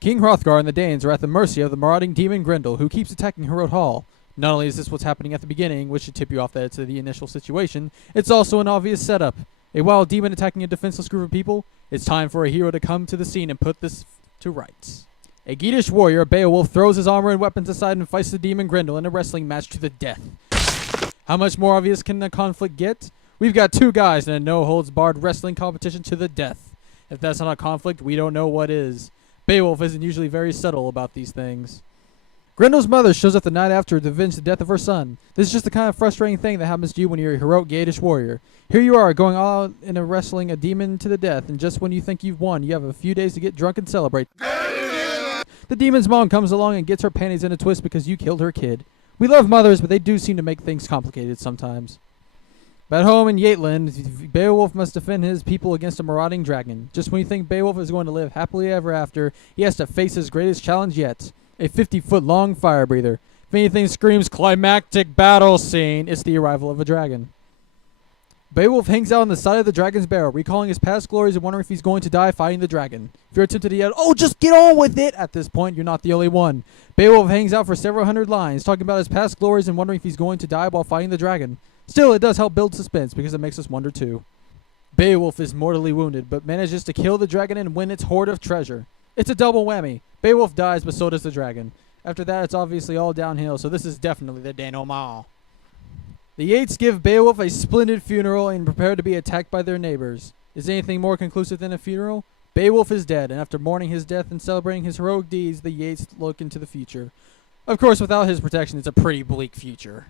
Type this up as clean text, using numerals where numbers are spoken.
King Hrothgar and the Danes are at the mercy of the marauding demon Grendel, who keeps attacking Harrod Hall. Not only is this what's happening at the beginning, which should tip you off that it's the initial situation, it's also an obvious setup. A wild demon attacking a defenseless group of people. It's time for a hero to come to the scene and put this to rights. A Geatish warrior, Beowulf, throws his armor and weapons aside and fights the demon Grendel in a wrestling match to the death. How much more obvious can the conflict get? We've got two guys in a no-holds-barred wrestling competition to the death. If that's not a conflict, we don't know what is. Beowulf isn't usually very subtle about these things. Grendel's mother shows up the night after to avenge the death of her son. This is just the kind of frustrating thing that happens to you when you're a heroic Geatish warrior. Here you are, going all out in a wrestling a demon to the death, and just when you think you've won, you have a few days to get drunk and celebrate. The demon's mom comes along and gets her panties in a twist because you killed her kid. We love mothers, but they do seem to make things complicated sometimes. At home in Yatland, Beowulf must defend his people against a marauding dragon. Just when you think Beowulf is going to live happily ever after, he has to face his greatest challenge yet. A 50-foot-long fire breather. If anything screams climactic battle scene, it's the arrival of a dragon. Beowulf hangs out on the side of the dragon's barrel, recalling his past glories and wondering if he's going to die fighting the dragon. If you're tempted to yell, "Oh, just get on with it!" at this point, you're not the only one. Beowulf hangs out for several hundred lines, talking about his past glories and wondering if he's going to die while fighting the dragon. Still, it does help build suspense because it makes us wonder too. Beowulf is mortally wounded, but manages to kill the dragon and win its hoard of treasure. It's a double whammy. Beowulf dies, but so does the dragon. After that, it's obviously all downhill, so this is definitely the denouement. The Yates give Beowulf a splendid funeral and prepare to be attacked by their neighbors. Is anything more conclusive than a funeral? Beowulf is dead, and after mourning his death and celebrating his heroic deeds, the Yates look into the future. Of course, without his protection, it's a pretty bleak future.